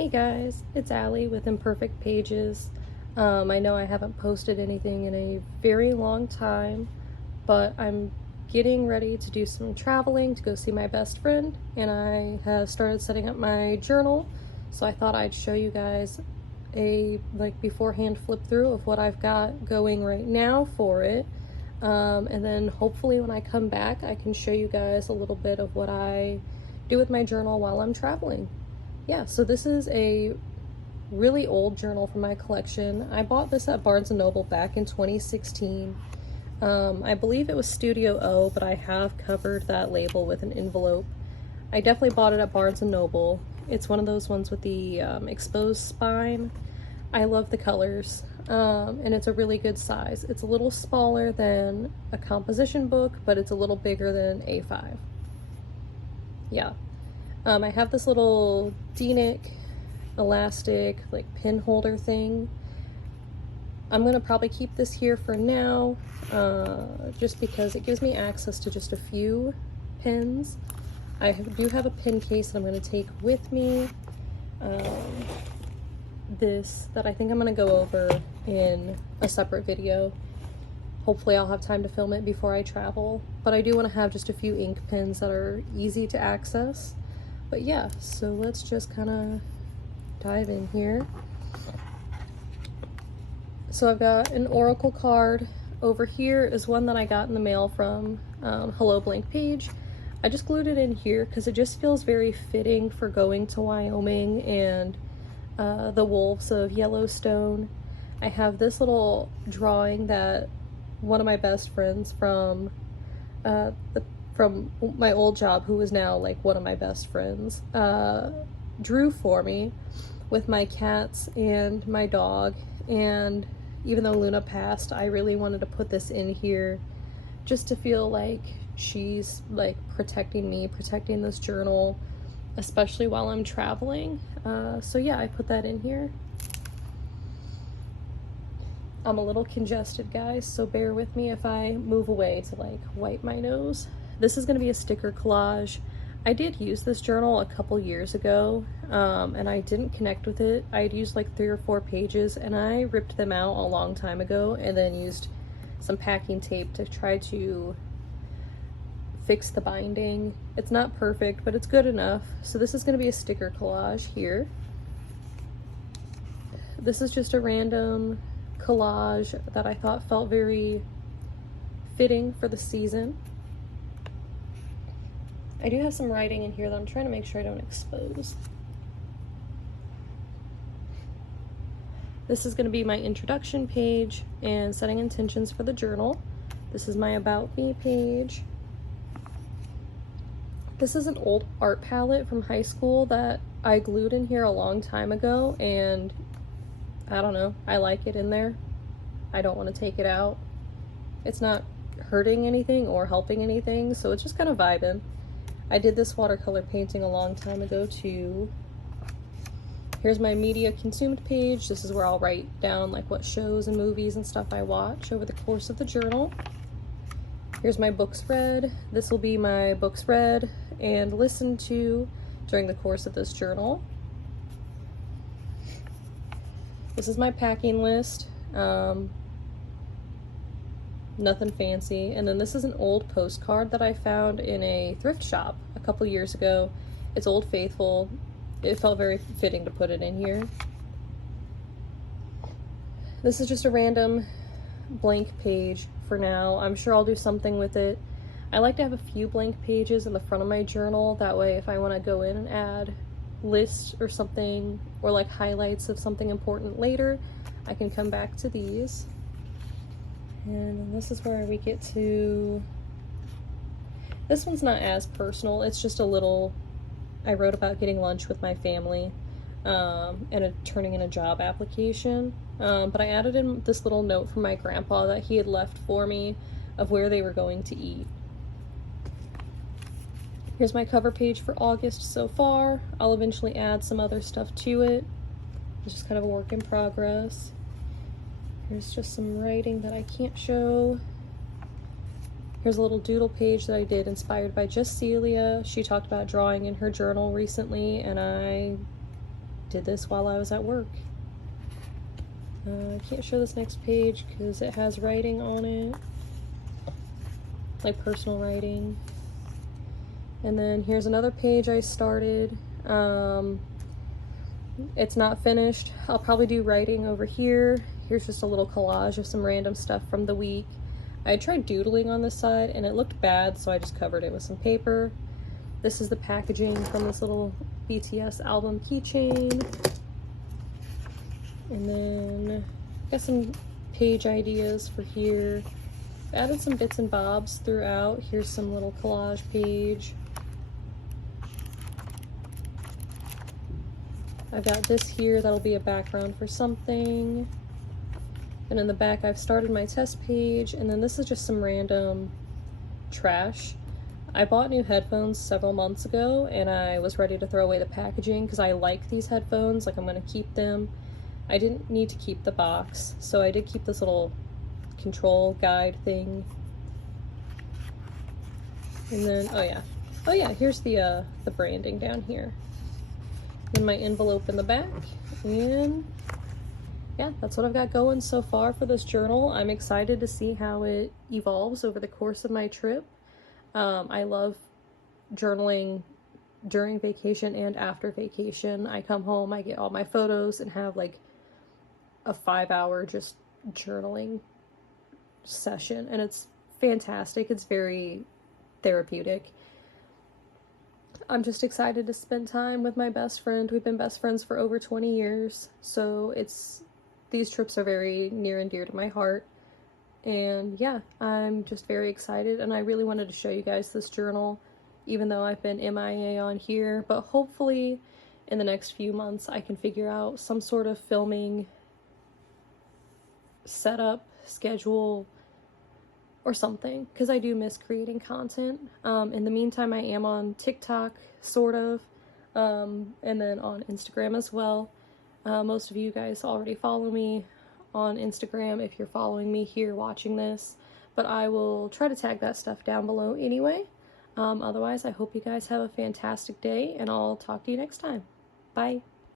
Hey guys, it's Allie with Imperfect Pages. I know I haven't posted anything in a very long time, but I'm getting ready to do some traveling to go see my best friend, and I have started setting up my journal, so I thought I'd show you guys a beforehand flip through of what I've got going right now for it. And then hopefully when I come back, I can show you guys a little bit of what I do with my journal while I'm traveling. Yeah, so this is a really old journal from my collection. I bought this at Barnes & Noble back in 2016. I believe it was Studio O, but I have covered that label with an envelope. I definitely bought it at Barnes & Noble. It's one of those ones with the exposed spine. I love the colors, and it's a really good size. It's a little smaller than a composition book, but it's a little bigger than an A5. Yeah. I have this little D-Nick elastic pin holder thing. I'm gonna probably keep this here for now, just because it gives me access to just a few pins. I do have a pin case that I'm gonna take with me. This that I think I'm gonna go over in a separate video. Hopefully I'll have time to film it before I travel, but I do want to have just a few ink pens that are easy to access. But yeah, so let's just kind of dive in here. So I've got an oracle card. Over here is one that I got in the mail from Hello Blank Page. I just glued it in here because it just feels very fitting for going to Wyoming and the wolves of Yellowstone. I have this little drawing that one of my best friends from my old job, who is now like one of my best friends, drew for me with my cats and my dog. And even though Luna passed, I really wanted to put this in here just to feel like she's like protecting me, protecting this journal, especially while I'm traveling. So yeah, I put that in here. I'm a little congested, guys, so bear with me if I move away to like wipe my nose. This is going to be a sticker collage. I did use this journal a couple years ago, and I didn't connect with it. I'd used like 3 or 4 pages, and I ripped them out a long time ago and then used some packing tape to try to fix the binding. It's not perfect, but it's good enough. So this is going to be a sticker collage here. This is just a random collage that I thought felt very fitting for the season. I do have some writing in here that I'm trying to make sure I don't expose. This is going to be my introduction page and setting intentions for the journal. This is my About Me page. This is an old art palette from high school that I glued in here a long time ago, and I don't know, I like it in there. I don't want to take it out. It's not hurting anything or helping anything, so it's just kind of vibing. I did this watercolor painting a long time ago too. Here's my media consumed page. This is where I'll write down like what shows and movies and stuff I watch over the course of the journal. Here's my books read. This will be my books read and listened to during the course of this journal. This is my packing list. Nothing fancy. And then this is an old postcard that I found in a thrift shop a couple years ago. It's Old Faithful. It felt very fitting to put it in here. This is just a random blank page for now. I'm sure I'll do something with it. I like to have a few blank pages in the front of my journal. That way if I want to go in and add lists or something, or like highlights of something important later, I can come back to these. And this is where we get to, this one's not as personal, it's just a little, I wrote about getting lunch with my family, and turning in a job application, but I added in this little note from my grandpa that he had left for me of where they were going to eat. Here's my cover page for August so far. I'll eventually add some other stuff to it. It's just kind of a work in progress. Here's just some writing that I can't show. Here's a little doodle page that I did inspired by just Celia. She talked about drawing in her journal recently, and I did this while I was at work. I can't show this next page because it has writing on it, like personal writing. And then here's another page I started. It's not finished. I'll probably do writing over here. Here's just a little collage of some random stuff from the week. I tried doodling on this side and it looked bad, so I just covered it with some paper. This is the packaging from this little BTS album keychain. And then got some page ideas for here. Added some bits and bobs throughout. Here's some little collage page. I've got this here that'll be a background for something. And in the back I've started my test page, and then this is just some random trash. I bought new headphones several months ago and I was ready to throw away the packaging because I like these headphones, like I'm gonna keep them. I didn't need to keep the box, so I did keep this little control guide thing. And then, oh yeah, here's the branding down here. Then my envelope in the back, and yeah, that's what I've got going so far for this journal. I'm excited to see how it evolves over the course of my trip. I love journaling during vacation and after vacation. I come home, I get all my photos, and have like a 5-hour just journaling session, and it's fantastic. It's very therapeutic. I'm just excited to spend time with my best friend. We've been best friends for over 20 years, so these trips are very near and dear to my heart. And yeah, I'm just very excited, and I really wanted to show you guys this journal, even though I've been MIA on here. But hopefully in the next few months I can figure out some sort of filming setup, schedule, or something, because I do miss creating content. In the meantime, I am on TikTok, sort of, and then on Instagram as well. Most of you guys already follow me on Instagram if you're following me here watching this, but I will try to tag that stuff down below anyway. Otherwise, I hope you guys have a fantastic day, and I'll talk to you next time. Bye.